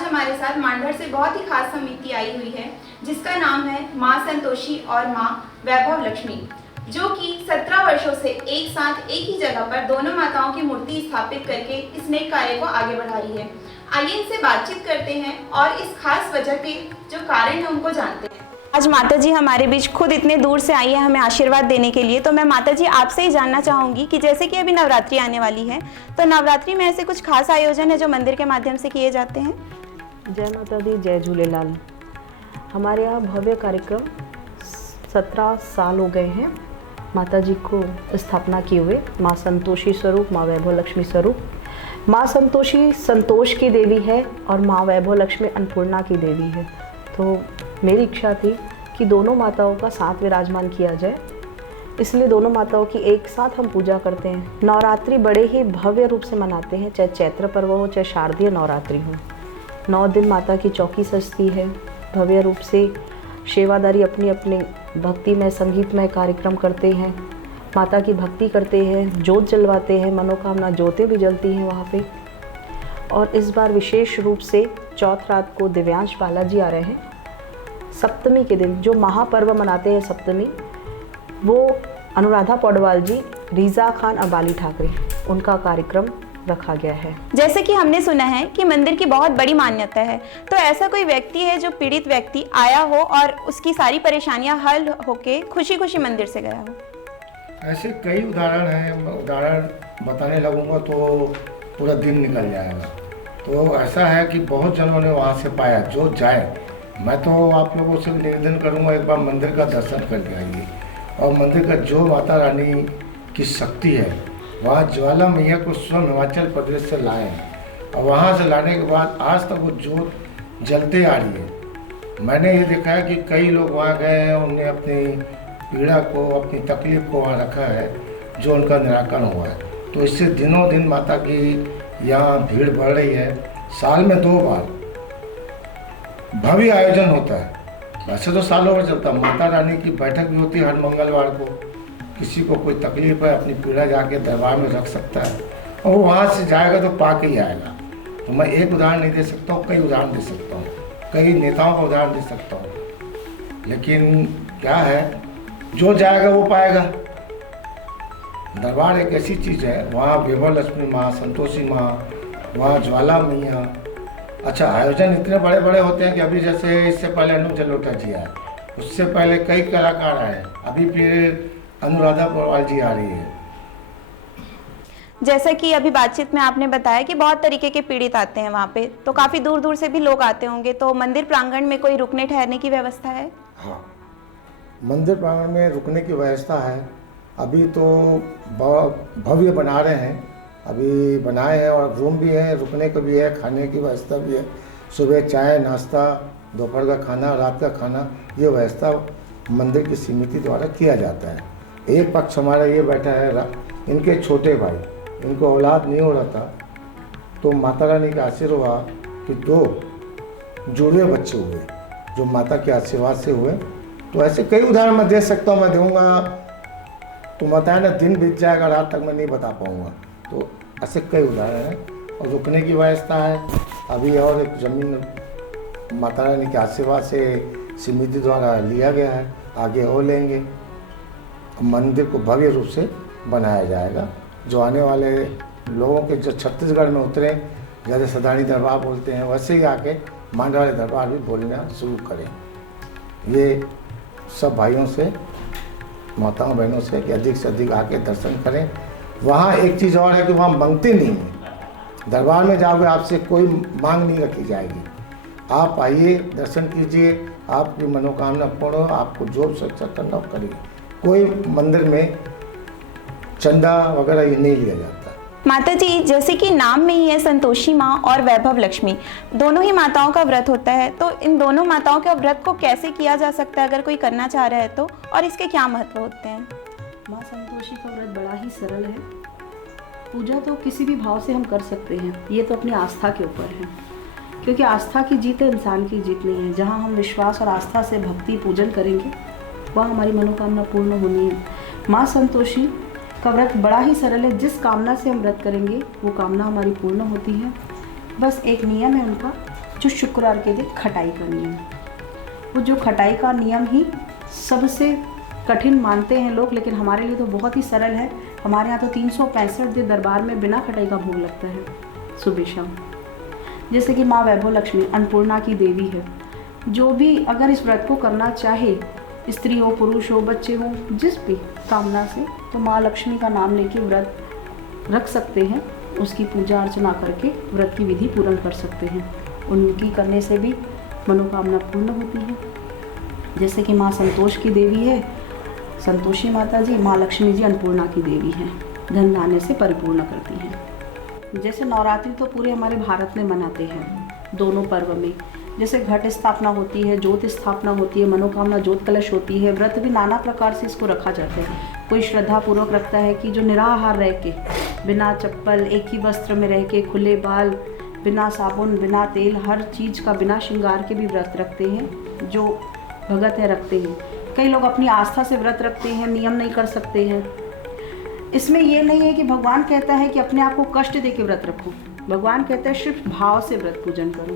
आज हमारे साथ मांडर से बहुत ही खास समिति आई हुई है जिसका नाम है माँ संतोषी और माँ वैभव लक्ष्मी, जो कि 17 वर्षों से एक साथ एक ही जगह पर दोनों माताओं की मूर्ति स्थापित करके इस नेक कार्य को आगे बढ़ा रही है। आइए इनसे बातचीत करते हैं और इस खास वजह के जो कारण है उनको जानते हैं। आज माता जी हमारे बीच खुद इतने दूर से आई है हमें आशीर्वाद देने के लिए, तो मैं माता जी आपसे ही जानना चाहूँगी कि जैसे कि अभी नवरात्रि आने वाली है, तो नवरात्रि में ऐसे कुछ खास आयोजन है जो मंदिर के माध्यम से किए जाते हैं? जय माता दी, जय झूलेलाल। हमारे यहाँ भव्य कार्यक्रम 17 साल हो गए हैं माता जी को स्थापना किए हुए। माँ संतोषी स्वरूप, माँ वैभव लक्ष्मी स्वरूप। माँ संतोषी संतोष की देवी है और माँ वैभव लक्ष्मी अन्नपूर्णा की देवी है। तो मेरी इच्छा थी कि दोनों माताओं का साथ विराजमान किया जाए, इसलिए दोनों माताओं की एक साथ हम पूजा करते हैं। नवरात्रि बड़े ही भव्य रूप से मनाते हैं, चाहे चैत्र पर्व हो चाहे शारदीय नवरात्रि हो। 9 दिन माता की चौकी सजती है भव्य रूप से। सेवादारी अपनी अपनी भक्तिमय संगीतमय कार्यक्रम करते हैं, माता की भक्ति करते हैं, जोत जलवाते हैं, मनोकामना ज्योतें भी जलती हैं वहाँ पे। और इस बार विशेष रूप से चौथ रात को दिव्यांश बालाजी आ रहे हैं। सप्तमी के दिन जो महापर्व मनाते हैं सप्तमी, वो अनुराधा पौडवाल जी, रीजा खान अबाली ठाकरे, उनका कार्यक्रम रखा गया है। जैसे कि हमने सुना है कि मंदिर की बहुत बड़ी मान्यता है, तो ऐसा कोई व्यक्ति है जो पीड़ित व्यक्ति आया हो और उसकी सारी परेशानियां हल होके खुशी खुशी मंदिर से गया हो? ऐसे कई उदाहरण हैं। उदाहरण बताने लगूंगा तो पूरा दिन निकल जाएगा। तो ऐसा है कि बहुत जनों ने वहाँ से पाया। जो जाए, मैं तो आप लोगों से निवेदन करूंगा, एक बार मंदिर का दर्शन करके आइए। और मंदिर का जो माता रानी की शक्ति है, वहाँ ज्वाला मैया को स्वयं हिमाचल प्रदेश से लाए और वहाँ से लाने के बाद आज तक वो जोत जलते आ रही है। मैंने ये देखा है कि कई लोग वहाँ गए हैं, उन्हें अपनी पीड़ा को, अपनी तकलीफ को वहाँ रखा है, जो उनका निराकरण हुआ है। तो इससे दिनों दिन माता की यहाँ भीड़ बढ़ रही है। साल में 2 बार भव्य आयोजन होता है। वैसे तो सालों भर चलता है। माता रानी की बैठक भी होती है हर मंगलवार को। किसी को कोई तकलीफ है, अपनी पीड़ा जाके दरबार में रख सकता है और वो वहाँ से जाएगा तो पा के ही आएगा। तो मैं एक उदाहरण नहीं दे सकता हूँ, कई उदाहरण दे सकता हूँ, कई नेताओं का उदाहरण दे सकता हूँ। लेकिन क्या है, जो जाएगा वो पाएगा। दरबार एक ऐसी चीज़ है, वहाँ वैभव लक्ष्मी माँ, संतोषी माँ, वहाँ ज्वाला मैया। अच्छा, आयोजन इतने बड़े बड़े होते हैं कि अभी जैसे इससे पहले अनूप जलोटा जी आए, उससे पहले कई कलाकार आए, अभी फिर अनुराधा पौडवाल जी आ रही है। जैसा कि अभी बातचीत में आपने बताया कि बहुत तरीके के पीड़ित आते हैं वहाँ पे, तो काफ़ी दूर दूर से भी लोग आते होंगे, तो मंदिर प्रांगण में कोई रुकने ठहरने की व्यवस्था है? हाँ, मंदिर प्रांगण में रुकने की व्यवस्था है। अभी तो भव्य बना रहे हैं, अभी बनाए हैं और रूम भी है, रुकने को भी है, खाने की व्यवस्था भी है। सुबह चाय नाश्ता, दोपहर का खाना, रात का खाना, ये व्यवस्था मंदिर की समिति द्वारा किया जाता है। एक पक्ष हमारा ये बैठा है, इनके छोटे भाई, इनको औलाद नहीं हो रहा था, तो माता रानी का आशीर्वाद हुआ कि 2 जुड़वे बच्चे हुए जो माता के आशीर्वाद से हुए। तो ऐसे कई उदाहरण मैं दे सकता हूँ, मैं दूंगा तो बताया ना, दिन बीत जाएगा, रात तक मैं नहीं बता पाऊँगा। तो ऐसे कई उदाहरण हैं और रुकने की व्यवस्था है। अभी और एक ज़मीन माता रानी के आशीर्वाद से समिति द्वारा लिया गया है, आगे और लेंगे। मंदिर को भव्य रूप से बनाया जाएगा। जो आने वाले लोगों के, जो छत्तीसगढ़ में उतरे, जैसे सदानी दरबार बोलते हैं, वैसे ही आके मांडवाले दरबार भी बोलना शुरू करें। ये सब भाइयों से, माताओं बहनों से कि अधिक से अधिक आके दर्शन करें। वहाँ एक चीज़ और है कि वहाँ मांगते नहीं हैं। दरबार में जाओगे आपसे कोई मांग नहीं रखी जाएगी। आप आइए, दर्शन कीजिए, आपकी मनोकामना पूर्ण हो, आपको जो सच्चा करना हो करिए। कोई मंदिर में चंदा वगैरह ये नहीं लिया जाता। माता जी, जैसे कि नाम में ही है संतोषी माँ और वैभव लक्ष्मी, दोनों ही माताओं का व्रत होता है, तो इन दोनों माताओं के व्रत को कैसे किया जा सकता है अगर कोई करना चाह रहा है तो, और इसके क्या महत्व होते हैं? माँ संतोषी का व्रत बड़ा ही सरल है। पूजा तो किसी भी भाव से हम कर सकते हैं, ये तो अपनी आस्था के ऊपर है, क्योंकि आस्था की जीत है, इंसान की जीत नहीं है। जहाँ हम विश्वास और आस्था से भक्ति पूजन करेंगे, वहाँ हमारी मनोकामना पूर्ण होनी है। माँ संतोषी का व्रत बड़ा ही सरल है। जिस कामना से हम व्रत करेंगे वो कामना हमारी पूर्ण होती है। बस एक नियम है उनका जो शुक्रवार के दिन खटाई का नियम, वो जो खटाई का नियम ही सबसे कठिन मानते हैं लोग, लेकिन हमारे लिए तो बहुत ही सरल है। हमारे यहाँ तो 365 दिन दरबार में बिना खटाई का भोग लगता है सुबह शाम। जैसे कि माँ वैभव लक्ष्मी अन्नपूर्णा की देवी है, जो भी अगर इस व्रत को करना चाहे, स्त्री हो पुरुष हो बच्चे हो, जिस भी कामना से, तो माँ लक्ष्मी का नाम लेके व्रत रख सकते हैं, उसकी पूजा अर्चना करके व्रत की विधि पूर्ण कर सकते हैं। उनकी करने से भी मनोकामना पूर्ण होती है। जैसे कि माँ संतोष की देवी है संतोषी माता जी, माँ लक्ष्मी जी अन्नपूर्णा की देवी हैं, धन धान्य से परिपूर्ण करती हैं। जैसे नवरात्रि तो पूरे हमारे भारत में मनाते हैं दोनों पर्व में। जैसे घट स्थापना होती है, ज्योत स्थापना होती है, मनोकामना ज्योत कलश होती है। व्रत भी नाना प्रकार से इसको रखा जाता है। कोई श्रद्धा पूर्वक रखता है कि जो निराहार रह के, बिना चप्पल, एक ही वस्त्र में रह के, खुले बाल, बिना साबुन, बिना तेल, हर चीज़ का बिना श्रृंगार के भी व्रत रखते हैं, जो भगत है रखते हैं। कई लोग अपनी आस्था से व्रत रखते हैं, नियम नहीं कर सकते हैं। इसमें ये नहीं है कि भगवान कहता है कि अपने आप को कष्ट दे के व्रत रखो, भगवान कहता है सिर्फ भाव से व्रत पूजन करो।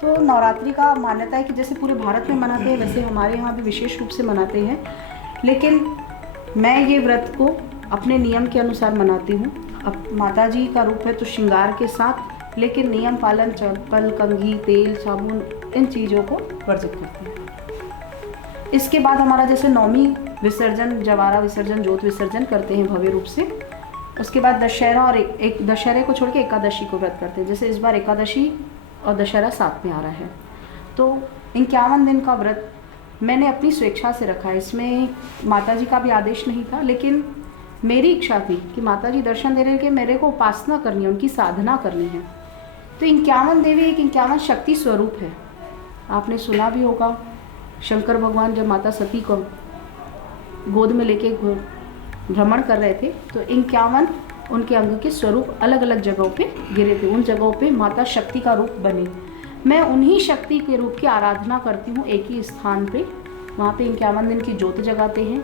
तो नवरात्रि का मान्यता है कि जैसे पूरे भारत में मनाते हैं, वैसे हमारे यहाँ भी विशेष रूप से मनाते हैं। लेकिन मैं ये व्रत को अपने नियम के अनुसार मनाती हूँ। अब माता जी का रूप है तो श्रृंगार के साथ, लेकिन नियम पालन, चप्पल, कंघी, तेल, साबुन, इन चीज़ों को वर्जित करते हैं। इसके बाद हमारा जैसे नौमी विसर्जन, जवारा विसर्जन, ज्योत विसर्जन करते हैं भव्य रूप से। उसके बाद दशहरा और एक दशहरे को छोड़ के एकादशी को व्रत करते हैं। जैसे इस बार एकादशी और दशहरा साथ में आ रहा है, तो 51 दिन का व्रत मैंने अपनी स्वेच्छा से रखा है। इसमें माता जी का भी आदेश नहीं था, लेकिन मेरी इच्छा थी कि माता जी दर्शन देने के मेरे को उपासना करनी है, उनकी साधना करनी है। तो 51 देवी एक 51 शक्ति स्वरूप है। आपने सुना भी होगा, शंकर भगवान जब माता सती को गोद में लेके भ्रमण कर रहे थे, तो 51 उनके अंग के स्वरूप अलग अलग जगहों पे गिरे थे। उन जगहों पे माता शक्ति का रूप बने। मैं उन्हीं शक्ति के रूप की आराधना करती हूँ एक ही स्थान पे। वहाँ पे 51 दिन की ज्योत जगाते हैं,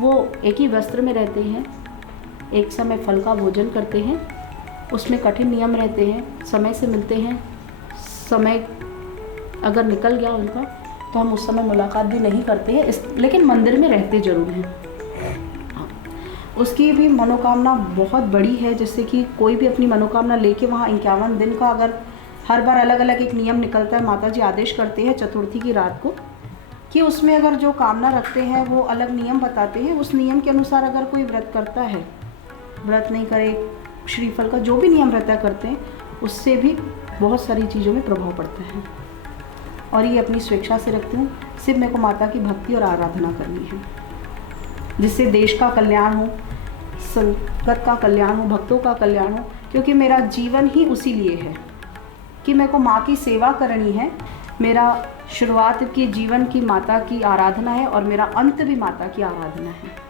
वो एक ही वस्त्र में रहते हैं, एक समय फल का भोजन करते हैं। उसमें कठिन नियम रहते हैं, समय से मिलते हैं। समय अगर निकल गया उनका तो हम उस समय मुलाकात भी नहीं करते हैं, लेकिन मंदिर में रहते ज़रूर हैं। उसकी भी मनोकामना बहुत बड़ी है। जैसे कि कोई भी अपनी मनोकामना लेके वहाँ 51 दिन का, अगर हर बार अलग अलग एक नियम निकलता है, माता जी आदेश करते हैं चतुर्थी की रात को कि उसमें अगर जो कामना रखते हैं वो अलग नियम बताते हैं। उस नियम के अनुसार अगर कोई व्रत करता है, व्रत नहीं करे, श्रीफल का जो भी नियम रहता है करते हैं, उससे भी बहुत सारी चीज़ों में प्रभाव पड़ता है। और ये अपनी स्वेच्छा से रखती हूँ। सिर्फ मेरे को माता की भक्ति और आराधना करनी है, जिससे देश का कल्याण हो, संगत का कल्याण हो, भक्तों का कल्याण हो। क्योंकि मेरा जीवन ही उसी लिए है कि मेरे को माँ की सेवा करनी है। मेरा शुरुआत के जीवन की माता की आराधना है और मेरा अंत भी माता की आराधना है।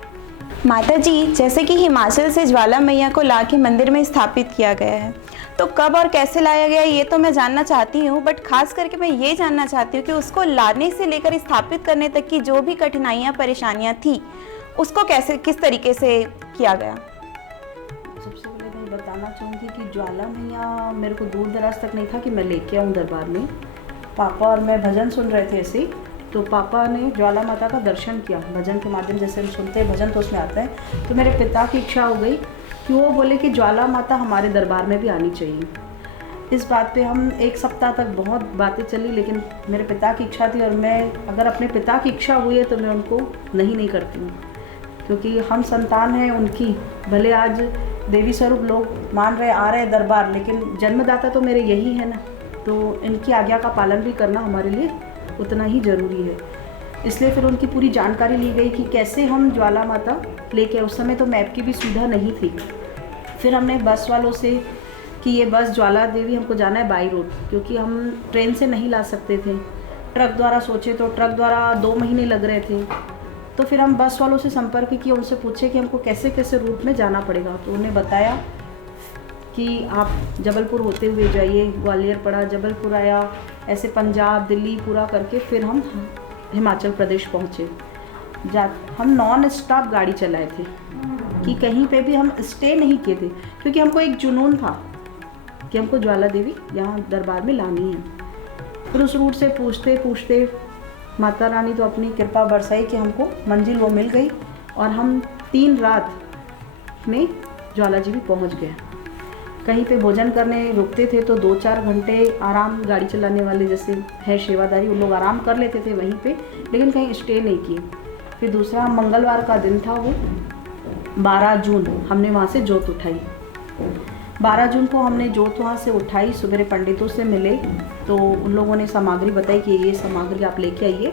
माता जी, जैसे कि हिमाचल से ज्वाला मैया को ला के मंदिर में स्थापित किया गया है, तो कब और कैसे लाया गया ये तो मैं जानना चाहती हूँ, बट खास करके मैं ये जानना चाहती हूँ कि उसको लाने से लेकर स्थापित करने तक की जो भी कठिनाइयाँ, परेशानियाँ थी, उसको कैसे, किस तरीके से किया गया। सबसे पहले मैं बताना चाहूँगी कि ज्वाला मैया मेरे को दूर दराज तक नहीं था कि मैं लेके आऊँ दरबार में। पापा और मैं भजन सुन रहे थे ऐसे ही, तो पापा ने ज्वाला माता का दर्शन किया भजन के माध्यम। जैसे हम सुनते हैं भजन तो उसमें आता है, तो मेरे पिता की इच्छा हो गई कि वो बोले कि ज्वाला माता हमारे दरबार में भी आनी चाहिए। इस बात पे हम 1 सप्ताह तक बहुत बातें चली, लेकिन मेरे पिता की इच्छा थी और मैं, अगर अपने पिता की इच्छा हुई है तो मैं उनको नहीं करती हूँ, क्योंकि हम संतान हैं उनकी। भले आज देवी स्वरूप लोग मान रहे, आ रहे दरबार, लेकिन जन्मदाता तो मेरे यही है ना, तो इनकी आज्ञा का पालन भी करना हमारे लिए उतना ही ज़रूरी है। इसलिए फिर उनकी पूरी जानकारी ली गई कि कैसे हम ज्वाला माता लेके, उस समय तो मैप की भी सुविधा नहीं थी। फिर हमने बस वालों से कि ये बस ज्वाला देवी हमको जाना है बाई रोड, क्योंकि हम ट्रेन से नहीं ला सकते थे। ट्रक द्वारा सोचे तो ट्रक द्वारा 2 महीने लग रहे थे। तो फिर हम बस वालों से संपर्क किए, उनसे पूछे कि हमको कैसे कैसे रूट में जाना पड़ेगा। तो उन्हें बताया कि आप जबलपुर होते हुए जाइए, ग्वालियर पड़ा, जबलपुर आया, ऐसे पंजाब, दिल्ली पूरा करके फिर हम हिमाचल प्रदेश पहुँचे। हम नॉन स्टॉप गाड़ी चलाए थे कि कहीं पे भी हम स्टे नहीं किए थे, क्योंकि हमको एक जुनून था कि हमको ज्वाला देवी यहाँ दरबार में लानी है। फिर उस रूट से पूछते पूछते माता रानी तो अपनी कृपा बरसाई कि हमको मंजिल वो मिल गई और हम 3 रात में ज्वाला जी भी पहुँच गए। कहीं पे भोजन करने रुकते थे तो 2-4 घंटे आराम, गाड़ी चलाने वाले जैसे है सेवादारी उन लोग आराम कर लेते थे वहीं पे, लेकिन कहीं स्टे नहीं किए। फिर दूसरा मंगलवार का दिन था, वो 12 जून हमने वहाँ से जोत उठाई। 12 जून को हमने जोत वहाँ से उठाई, सुबह पंडितों से मिले तो उन लोगों ने सामग्री बताई कि ये सामग्री आप लेके आइए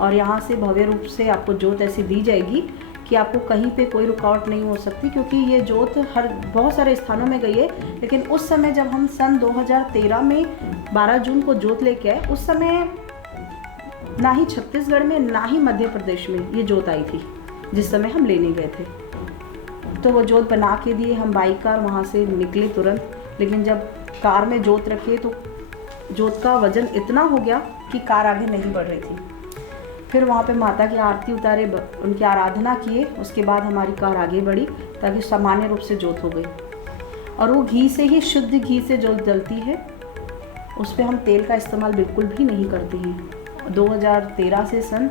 और यहाँ से भव्य रूप से आपको जोत ऐसी दी जाएगी कि आपको कहीं पे कोई रुकावट नहीं हो सकती, क्योंकि ये जोत बहुत सारे स्थानों में गई है। लेकिन उस समय जब हम सन 2013 में 12 जून को जोत लेके आए, उस समय ना ही छत्तीसगढ़ में ना ही मध्य प्रदेश में ये जोत आई थी जिस समय हम लेने गए थे। तो वो जोत बना के दिए, हम बाइक कार वहाँ से निकले तुरंत। लेकिन जब कार में जोत रखे तो जोत का वजन इतना हो गया कि कार आगे नहीं बढ़ रही थी। फिर वहाँ पे माता की आरती उतारे, उनकी आराधना किए, उसके बाद हमारी कार आगे बढ़ी ताकि सामान्य रूप से जोत हो गई। और वो घी से ही, शुद्ध घी से जोत जलती है, उस पर हम तेल का इस्तेमाल बिल्कुल भी नहीं करते हैं। 2013 से सन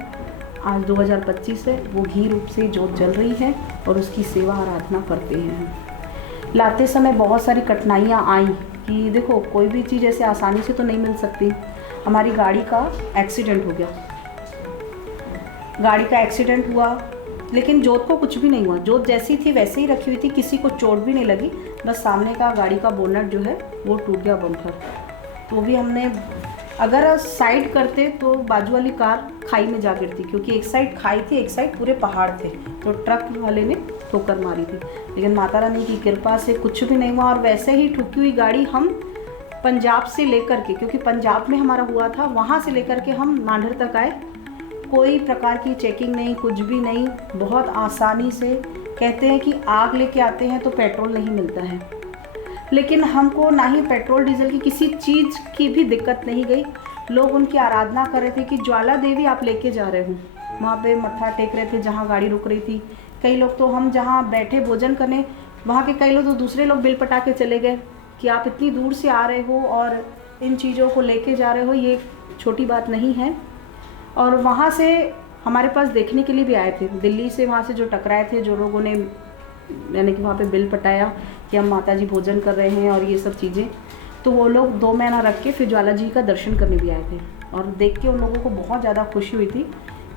आज 2025 है, वो घी रूप से जोत जल रही है और उसकी सेवा आराधना करते हैं। लाते समय बहुत सारी कठिनाइयाँ आई कि देखो कोई भी चीज़ ऐसे आसानी से तो नहीं मिल सकती। हमारी गाड़ी का एक्सीडेंट हो गया, गाड़ी का एक्सीडेंट हुआ, लेकिन जोत को कुछ भी नहीं हुआ। जोत जैसी थी वैसे ही रखी हुई थी, किसी को चोट भी नहीं लगी। बस सामने का गाड़ी का बोनट जो है वो टूट गया, बम्पर। तो भी हमने अगर साइड करते तो बाजू वाली कार खाई में जा गिरती, क्योंकि एक साइड खाई थी, एक साइड पूरे पहाड़ थे, तो ट्रक वाले ने ठोकर मारी थी। लेकिन माता रानी की कृपा से कुछ भी नहीं हुआ। और वैसे ही ठुकी हुई गाड़ी हम पंजाब से लेकर के, क्योंकि पंजाब में हमारा हुआ था, वहाँ से लेकर के हम मांढर तक आए। कोई प्रकार की चेकिंग नहीं, कुछ भी नहीं, बहुत आसानी से। कहते हैं कि आग लेके आते हैं तो पेट्रोल नहीं मिलता है, लेकिन हमको ना ही पेट्रोल डीजल की किसी चीज़ की भी दिक्कत नहीं गई। लोग उनकी आराधना कर रहे थे कि ज्वाला देवी आप लेके जा रहे हो। वहाँ पे मत्था टेक रहे थे जहाँ गाड़ी रुक रही थी। कई लोग तो, हम जहाँ बैठे भोजन करने, वहाँ के कई लोग तो दूसरे लोग बिल पटा के चले गए कि आप इतनी दूर से आ रहे हो और इन चीज़ों को लेके जा रहे हो, ये छोटी बात नहीं है। और वहाँ से हमारे पास देखने के लिए भी आए थे, दिल्ली से, वहाँ से जो टकराए थे, जो लोगों ने यानी कि वहाँ पे बिल पटाया कि हम माता जी भोजन कर रहे हैं और ये सब चीज़ें, तो वो लोग 2 महीना रख के फिर ज्वाला जी का दर्शन करने भी आए थे। और देख के उन लोगों को बहुत ज़्यादा खुशी हुई थी।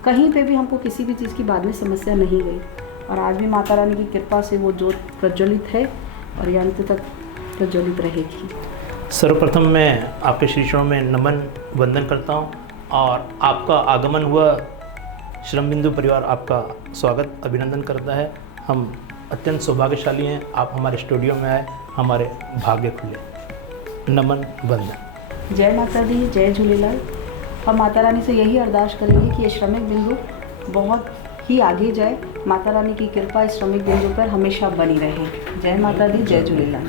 कहीं पे भी हमको किसी भी चीज़ की बाद में समस्या नहीं गई। और आज भी माता रानी की कृपा से वो जोत प्रज्वलित है और ये अंत तक प्रज्वलित रहेगी। सर्वप्रथम मैं आपके श्री चरणों में नमन वंदन करता हूँ और आपका आगमन हुआ श्रम बिंदु परिवार आपका स्वागत अभिनंदन करता है। हम अत्यंत सौभाग्यशाली हैं, आप हमारे स्टूडियो में आए, हमारे भाग्य खुले। नमन वंदन। जय माता दी, जय झूलेलाल। हम माता रानी से यही अरदास करेंगे कि ये श्रमिक बिंदु बहुत ही आगे जाए। माता रानी की कृपा इस श्रमिक बिंदु पर हमेशा बनी रहे। जय माता दी, जय झूलेलाल।